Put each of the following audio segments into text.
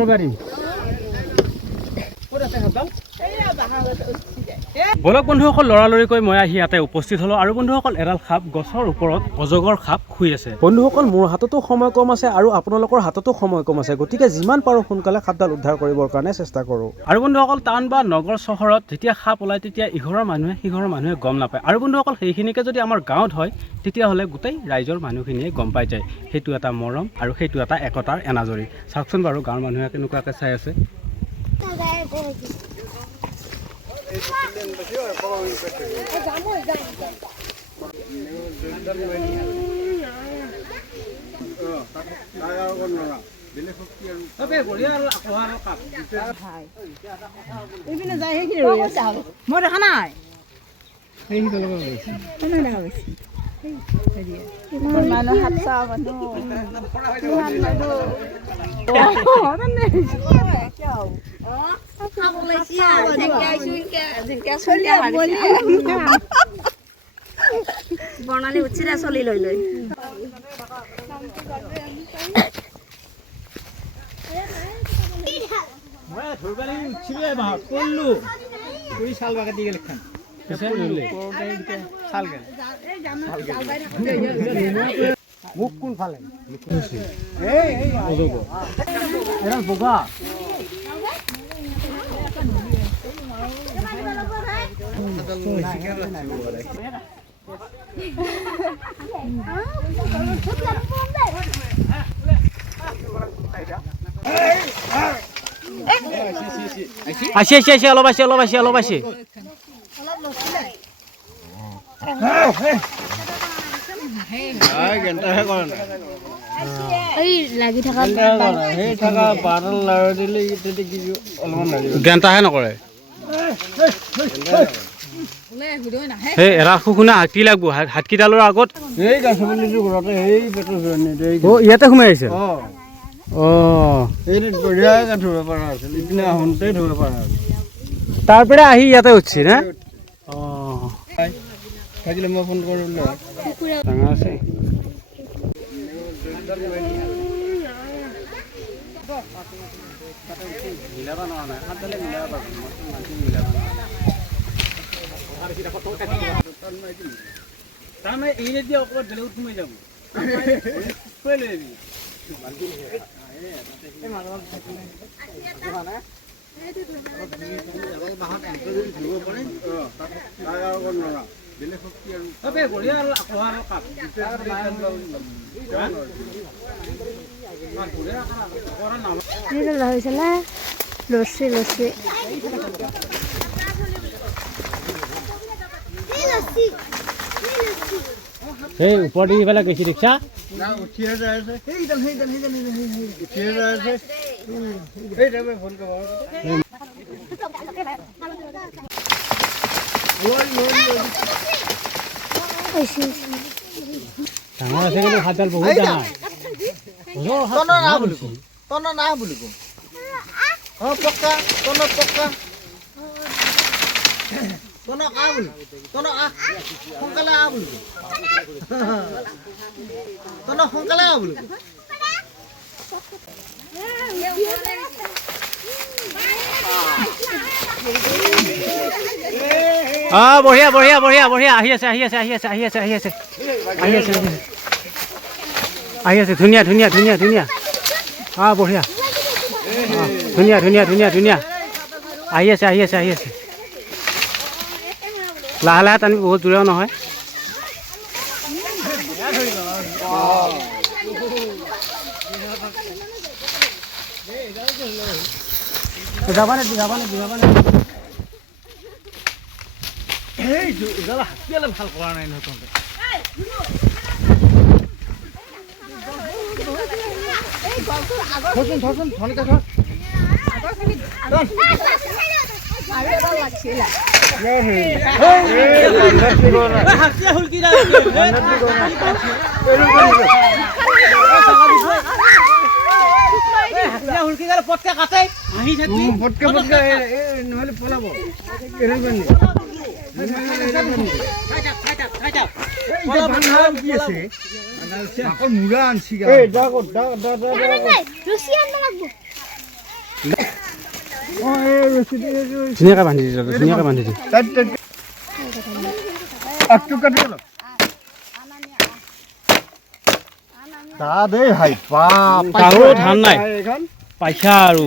সত্ৰবাৰী বলক বন্ধুসকল, লৰালৰিকৈ মই আহি ইয়াতে উপস্থিত হলোঁ আৰু বন্ধুসকল এডাল সাপ গছৰ ওপৰত অজগৰ সাপ শুই আছে। বন্ধুসকল মোৰ হাততো সময় কম আছে আৰু আপোনালোকৰ হাততো সময় কম আছে, গতিকে যিমান পাৰোঁ সোনকালে সাপডাল উদ্ধাৰ কৰিবৰ কাৰণে চেষ্টা কৰোঁ। আৰু বন্ধুসকল টাউন বা নগৰ চহৰত যেতিয়া সাপ ওলায় তেতিয়া ইঘৰৰ মানুহে সিঘৰৰ মানুহে গম নাপায়, আৰু বন্ধুসকল সেইখিনিকে যদি আমাৰ গাঁৱত হয় তেতিয়াহ'লে গোটেই ৰাইজৰ মানুহখিনিয়ে গম পাই যায়। সেইটো এটা মৰম আৰু সেইটো এটা একতাৰ এনাজৰী। চাওকচোন বাৰু গাঁৱৰ মানুহে কেনেকুৱাকৈ চাই আছে। মই দেখা নাই বৰ্ণালী উঠিলে চলি লৈ লৈ মুখ কোনফালে বগা আসি অলপ আসি গেণ্টাহে নকৰে সেই এৰা শুনা হাতী লাগব, হাতকেইডালৰ আগত ইয়াতে সোমাই আহিছে। তাৰ পৰা আহি ইয়াতে উঠছি না থাকিলে মই ফোন কৰিম ডাঙৰ আছে। তাৰমানে এই যদি অকল বেলেগত সোমাই যাব সেই ওপৰ দি পেলাই গৈছে ৰিক্সা ডাঙৰ আছে কিন্তু হাতডাল বহুত ডাঙৰ। বঢ়িয়া বঢ়িয়া বঢ়িয়া বঢ়িয়া আহি আছে ধুনীয়া ধুনীয়া ধুনীয়া ধুনীয়া বঢ়িয়া ধুনীয়া ধুনীয়া ধুনীয়া ধুনীয়া আহি আছে লাহে লাহে টানি, বহুত জোৰেও নহয়। যাবানে ভাল কৰা নাই নহয় পটকে কাটে পটকে নহলে পলাব মুড়া আনছি ধুনীয়াকৈ বান্ধি দি দাদা, ধুনীয়াকৈ বান্ধি দি। আৰু ধান নাই পাইছা আৰু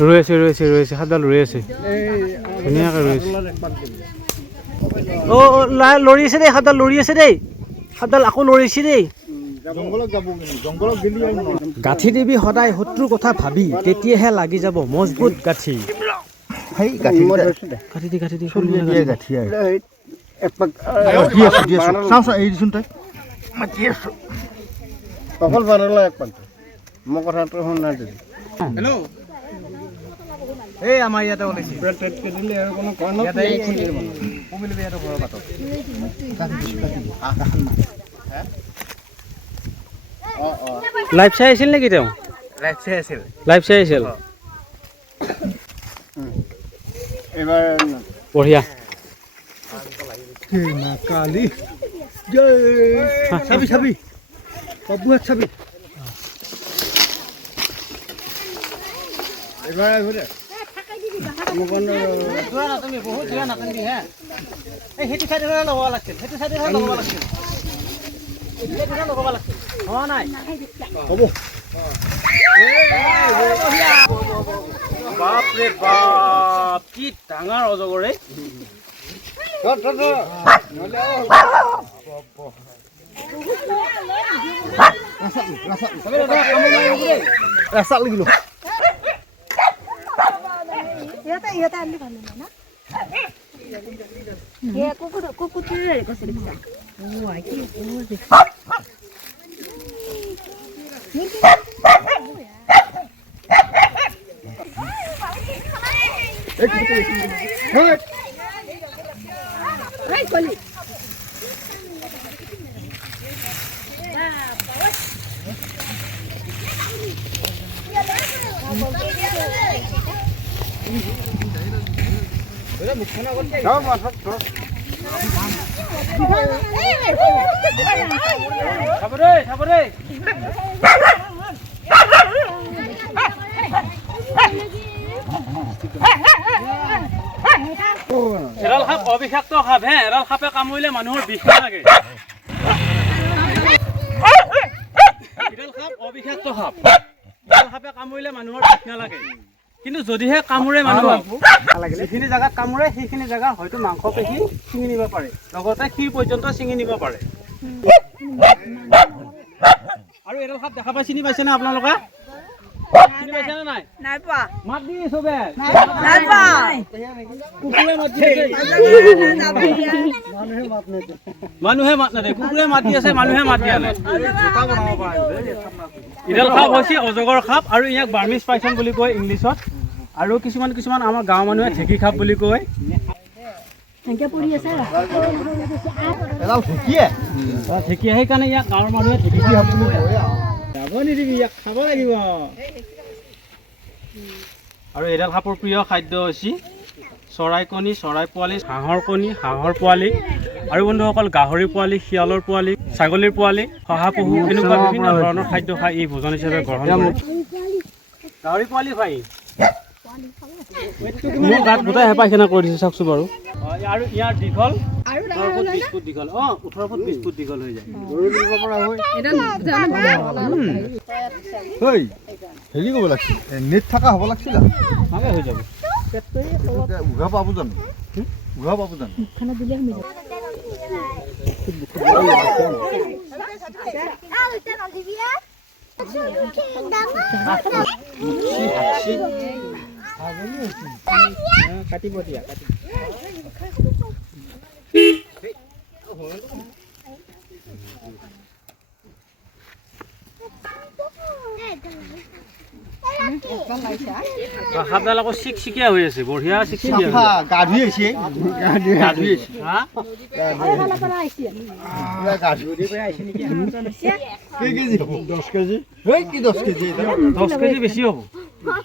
ৰৈ আছে সাতডাল ৰৈ আছে ধুনীয়াকৈ ৰৈ আছে। লৰি আছে দেই, সাতডাল লৰি আছে দেই, সাতডাল আকৌ লৰিছে দেই। গাঁঠি দিবি সদায় শত্ৰুৰ কথা ভাবি, তেতিয়াহে লাগি যাব মজবুত গাঁঠি। গাঁঠি দি এই আমাৰ ইয়াতে ওলাইছে লাইভ চাই আছিল নেকি তেওঁ? লাইভ চাই আছিল। বঢ়িয়া। কালি চাবি চাবি বাবুহাত চাবি এবাৰ আহিব দে বহুত দূৰ নাটানিবি হে এই সেইটো চাইডে ল'ব লাগিছিল, সেইটো চাইডে ল'ব লাগিছিল, ল'ব লাগিছিল। হোৱা নাই হ'ব। বাপৰে বাপ কি ডাঙৰ অজগৰে। এডাল সাপ অবিষাক্ত সাপ হে, এডাল সাপে কামুৰিলে মানুহৰ বিষ নালাগে। এডাল সাপ অবিষাক্ত সাপ, এডাল সাপে কামুৰিলে মানুহৰ বিষ নালাগে। কিন্তু যদিহে কামোৰে মানুহক, যিখিনি জেগাত কামোৰে সেইখিনি জেগা হয়তো মাংস পেশী ছিঙি নিব পাৰে, লগতে শিৰ পৰ্যন্ত ছিঙি নিব পাৰে। আৰু এডাল সাপ দেখা পাই চিনি পাইছেনে আপোনালোকে? চিনি পাইছেনে নাই? নাই পোৱা। মাত দি চবে নাই পোৱা। কুকুৰে মাত দি আছে, মানুহে মাত নাদে। কুকুৰে মাত দি আছে, মানুহে মাত দিয়া নাই। এডাল সাপ হৈছে অজগৰ সাপ আৰু ইয়াক বাৰ্মিজ পাইথন বুলি কয় ইংলিছত। আৰু কিছুমান আমাৰ গাঁৱৰ মানুহে ঢেঁকী সাপ বুলি কয়। ঢেঁকীয়া সেইকাৰণে ইয়াক গাঁৱৰ মানুহে ঢেঁকী সাপ বুলি কয়। যাব নিদিবি, ইয়াক খাব লাগিব। আৰু এডাল সাপৰ প্ৰিয় খাদ্য হৈছে চৰাই কণী, চৰাই পোৱালি, হাঁহৰ কণী, হাঁহৰ পোৱালি, আৰু বন্ধুসকল গাহৰি পোৱালি, শিয়ালৰ পোৱালি, ছাগলীৰ পোৱালি, শহাপহু, এনেকুৱা বিভিন্ন ধৰণৰ খাদ্য খাই ই ভোজন হিচাপে গ্ৰহণ কৰে। গাহৰি পোৱালি খাই মোৰ গাত গোটাই পায়খানা কৰি দিছে চাওকচোন বাৰু। আৰু ইয়াৰ দীঘল 18 ফুট 20 ফুট দীঘল, 18 ফুট 20 ফুট দীঘল হৈ যায়। হেৰি কৰিব লাগিছিল, নেট থকা হ'ব লাগিছিল, ভাগে হৈ যাব। উঘা পাব জানো? উঘা পাব জানো? কাটিব দিয়া সাপডাল আকৌ চিকচিকীয়া হৈ আছে, বঢ়িয়া চিকচিকীয়া। গা ধুই আহিছে, গা ধুই আহিছে, 10 কেজি। কি 10 কেজি? 10 কেজি বেছি হ'ব,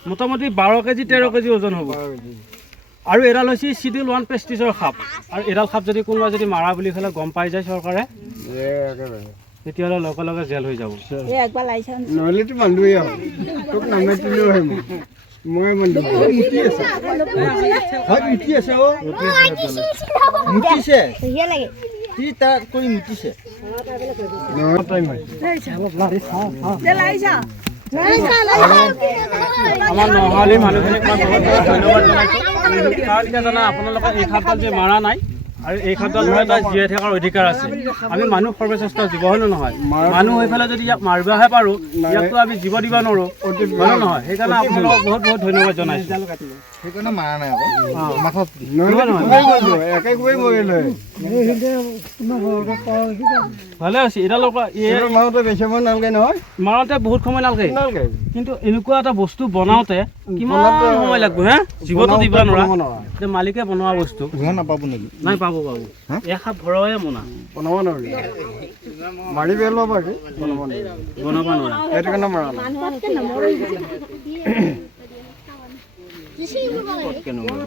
মোটামুটি 12 কেজি 13 কেজি ওজন হ'ব। আৰু এডাল হৈছে শিডিউল 1 প্ৰেষ্টিজৰ সাপ আৰু এডাল সাপ যদি কোনোবা যদি মাৰা বুলি ক'লে গম পাই যায় চৰকাৰে তেতিয়াহ'লে লগে লগে জেল হৈ যাব এই একবাৰ লাইচেন্স নহ'লেতো মানুহেই আৰু তোক নামাতিলেও হয় মই মানুহ মুঠি আছে হয় মুঠি আছে অ' মুঠিছে সেয়ে লাগে সি তাত কৰি মুঠিছে আমাৰ নহালী মানুহখিনিক মই বহুত বহুত ধন্যবাদ জনাইছোঁ কাৰণ এতিয়া জানা আপোনালোকে এই সাপডাল যে মাৰা নাই আৰু এই সাপডাল মানে তাত জীয়াই থকাৰ অধিকাৰ আছে আমি মানুহ সৰ্বশ্ৰেষ্ঠ জীৱ হয় নে নহয় মানুহ হৈ পেলাই যদি ইয়াক মাৰিবহে পাৰোঁ ইয়াকতো আমি জীৱ দিব নোৱাৰোঁ হয় নে নহয় সেইকাৰণে আপোনালোকক বহুত বহুত ধন্যবাদ জনাইছোঁ সেইকাৰণে মাৰা নাই আকৌ মাথা একে গৈ মৰিলে ভালে হৈছে এডালৰ পৰা মাৰোঁতে বেছি সময় নালাগে নহয় মাৰোঁতে বহুত সময় নালাগে কিন্তু এনেকুৱা এটা বস্তু বনাওঁতে কিমান সময় লাগিব হে জীৱটো দিব নোৱাৰা যে মালিকে বনোৱা বস্তু নাপাব নেকি নাই পাব পাব এই সাপ ঘৰৰে মোনা বনাব নোৱাৰি মাৰি পেলোৱা বাকী বনাব নোৱাৰি বনাব নোৱাৰা সেইটো কাৰণে মাৰা নাই মানুহতকে নমৰে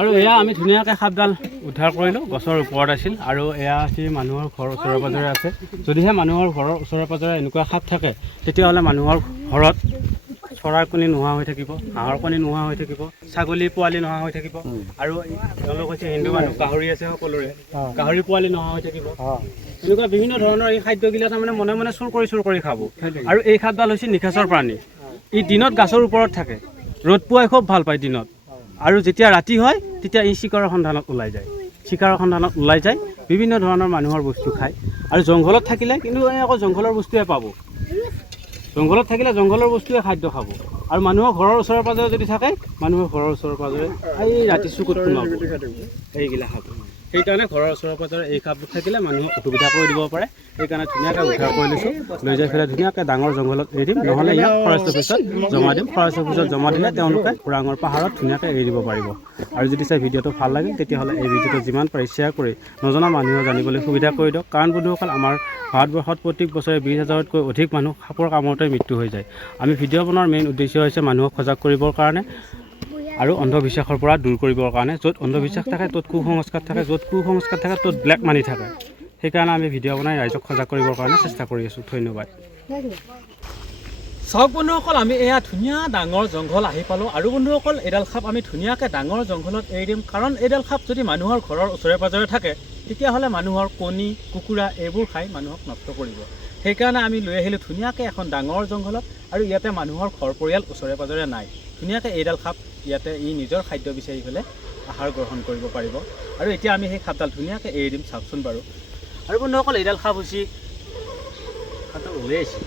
আৰু এয়া আমি ধুনীয়াকৈ সাপডাল উদ্ধাৰ কৰিলোঁ গছৰ ওপৰত আছিল আৰু এয়া সি মানুহৰ ঘৰৰ ওচৰে পাঁজৰে আছে যদিহে মানুহৰ ঘৰৰ ওচৰে পাঁজৰে এনেকুৱা সাপ থাকে তেতিয়াহ'লে মানুহৰ ঘৰত চৰাইৰ কণী নোহোৱা হৈ থাকিব হাঁহৰ কণী নোহোৱা হৈ থাকিব ছাগলী পোৱালি নোহোৱা হৈ থাকিব আৰু তেওঁলোক হৈছে হিন্দু মানুহ গাহৰি আছে সকলোৰে গাহৰি পোৱালি নোহোৱা হৈ থাকিব এনেকুৱা বিভিন্ন ধৰণৰ এই খাদ্যগিলা তাৰমানে মনে মনে চুৰ কৰি খাব আৰু এই সাপডাল হৈছে নিশাচৰ প্ৰাণী ই দিনত গছৰ ওপৰত থাকে ৰ'দ পোৱাই খুব ভাল পায় দিনত আৰু যেতিয়া ৰাতি হয় তেতিয়া ই চিকাৰৰ সন্ধানত ওলাই যায় বিভিন্ন ধৰণৰ মানুহৰ বস্তু খায় আৰু জংঘলত থাকিলে কিন্তু আকৌ জংঘলৰ বস্তুৱে পাব জংঘলত থাকিলে জংঘলৰ বস্তুৱে খাদ্য খাব আৰু মানুহৰ ঘৰৰ ওচৰে পাঁজৰে যদি থাকে মানুহৰ ঘৰৰ ওচৰে পাঁজৰে এই ৰাতি চকুত সোমাব এইগিলা খাব সেইকাৰণে ঘৰৰ ওচৰে পাঁজৰে এই সাপবোৰ থাকিলে মানুহক অসুবিধা কৰি দিব পাৰে সেইকাৰণে ধুনীয়াকৈ উদ্ধাৰ কৰি লৈছোঁ লৈ যাই পেলাই ধুনীয়াকৈ ডাঙৰ জংঘলত এৰি দিম নহ'লে ইয়াক ফৰেষ্ট অফিচত জমা দিম ফৰেষ্ট অফিচত জমা দিলে তেওঁলোকে ওৰাঙৰ পাহাৰত ধুনীয়াকৈ এৰি দিব পাৰিব আৰু যদি চাই ভিডিঅ'টো ভাল লাগে তেতিয়াহ'লে এই ভিডিঅ'টো যিমান পাৰে শ্বেয়াৰ কৰি নজনা মানুহে জানিবলৈ সুবিধা কৰি দিয়ক কাৰণ বন্ধুসকল আমাৰ ভাৰতবৰ্ষত প্ৰত্যেক বছৰে 20,000তকৈ অধিক মানুহ সাপৰ কামোৰতে মৃত্যু হৈ যায় আমি ভিডিঅ' বনোৱাৰ মেইন উদ্দেশ্য হৈছে মানুহক সজাগ কৰিবৰ কাৰণে আৰু অন্ধবিশ্বাসৰ পৰা দূৰ কৰিবৰ কাৰণে য'ত অন্ধবিশ্বাস থাকে ত'ত কুসংস্কাৰ থাকে য'ত কুসংস্কাৰ থাকে ত'ত ব্লেক মানি থাকে সেইকাৰণে আমি ভিডিঅ' বনাই ৰাইজক সজাগ কৰিবৰ কাৰণে চেষ্টা কৰি আছোঁ ধন্যবাদ চাওক বন্ধুসকল আমি এয়া ধুনীয়া ডাঙৰ জংঘল আহি পালোঁ আৰু বন্ধুসকল এডাল সাপ আমি ধুনীয়াকৈ ডাঙৰ জংঘলত এৰি দিম কাৰণ এডাল সাপ যদি মানুহৰ ঘৰৰ ওচৰে পাঁজৰে থাকে তেতিয়াহ'লে মানুহৰ কণী কুকুৰা এইবোৰ খাই মানুহক নষ্ট কৰিব সেইকাৰণে আমি লৈ আহিলোঁ ধুনীয়াকৈ এখন ডাঙৰ জংঘলত আৰু ইয়াতে মানুহৰ ঘৰ পৰিয়াল ওচৰে পাঁজৰে নাই ধুনীয়াকৈ এইডাল সাপ ইয়াতে ই নিজৰ খাদ্য বিচাৰি পেলাই আহাৰ গ্ৰহণ কৰিব পাৰিব আৰু এতিয়া আমি সেই সাপডাল ধুনীয়াকৈ এৰি দিম চাওকচোন বাৰু আৰু বন্ধুসকল এইডাল সাপ হৈছে সাপডাল ওলাইছে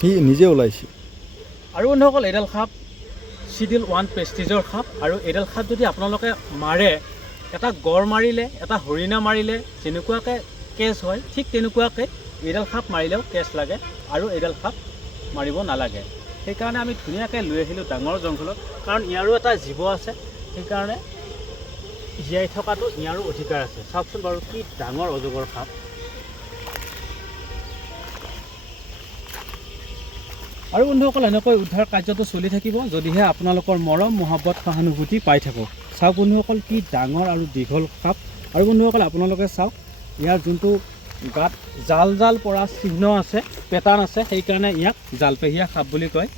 সি নিজে ওলাইছে আৰু বন্ধুসকল এইডাল সাপ শিডিউল 1 প্ৰেষ্টিজৰ সাপ আৰু এইডাল সাপ যদি আপোনালোকে মাৰে এটা গড় মাৰিলে এটা হৰিণা মাৰিলে যেনেকুৱাকৈ কেছ হয় ঠিক তেনেকুৱাকৈ এইডাল সাপ মাৰিলেও কেছ লাগে আৰু এইডাল সাপ মাৰিব নালাগে সেইকাৰণে আমি ধুনীয়াকৈ লৈ আহিলোঁ ডাঙৰ জংঘলত কাৰণ ইয়াৰো এটা জীৱ আছে সেইকাৰণে জীয়াই থকাটো ইয়াৰো অধিকাৰ আছে চাওকচোন বাৰু কি ডাঙৰ অজগৰ সাপ আৰু বন্ধুসকল এনেকৈ উদ্ধাৰ কাৰ্যটো চলি থাকিব যদিহে আপোনালোকৰ মৰম মহব্বত সহানুভূতি পাই থাকোঁ চাওক বন্ধুসকল কি ডাঙৰ আৰু দীঘল সাপ আৰু বন্ধুসকল আপোনালোকে চাওক ইয়াৰ যোনটো গাত জাল পৰা চিহ্ন আছে পেটাৰ্ণ আছে সেইকাৰণে ইয়াক জালপেহীয়া সাপ বুলি কয়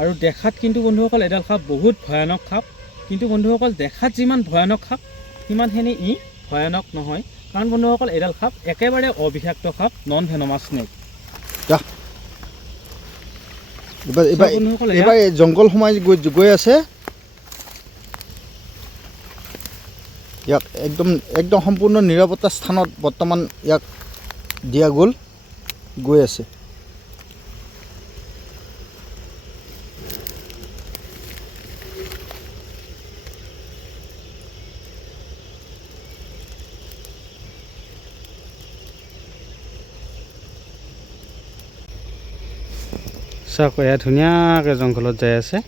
আৰু দেখাত কিন্তু বন্ধুসকল এডাল সাপ বহুত ভয়ানক সাপ কিন্তু বন্ধুসকল দেখাত যিমান ভয়ানক সাপ সিমানখিনি ই ভয়ানক নহয় কাৰণ বন্ধুসকল এডাল সাপ একেবাৰে অবিষাক্ত সাপ নন ভেনমাছ স্নেক এবাৰ জংঘল সোমাই গৈ আছে ইয়াক একদম সম্পূৰ্ণ নিৰাপত্তা স্থানত বৰ্তমান ইয়াক দিয়া গ'ল গৈ আছে চাওক এয়া ধুনীয়াকৈ জংঘলত যাই আছে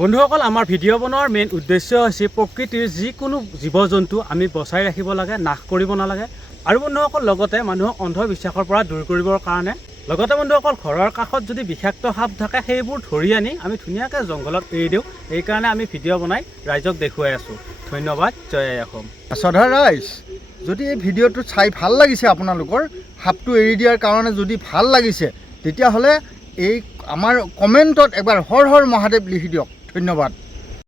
বন্ধুসকল, আমাৰ ভিডিঅ' বনোৱাৰ মেইন উদ্দেশ্য হৈছে প্ৰকৃতিৰ যিকোনো জীৱ জন্তু আমি বচাই ৰাখিব লাগে, নাশ কৰিব নালাগে। আৰু বন্ধুসকল লগতে মানুহক অন্ধবিশ্বাসৰ পৰা দূৰ কৰিবৰ কাৰণে লগতে বন্ধুসকল ঘৰৰ কাষত যদি বিষাক্ত সাপ থাকে সেইবোৰ ধৰি আনি আমি ধুনীয়াকৈ জংঘলত এৰি দিওঁ। সেইকাৰণে আমি ভিডিঅ' বনাই ৰাইজক দেখুৱাই আছোঁ। ধন্যবাদ। জয় আই অসম। শ্ৰদ্ধা ৰাইজ, যদি এই ভিডিঅ'টো চাই ভাল লাগিছে, আপোনালোকৰ সাপটো এৰি দিয়াৰ কাৰণে যদি ভাল লাগিছে, তেতিয়াহ'লে এই আমাৰ কমেণ্টত এবাৰ হৰ হৰ মহাদেৱ লিখি দিয়ক। ধন্যবাদ।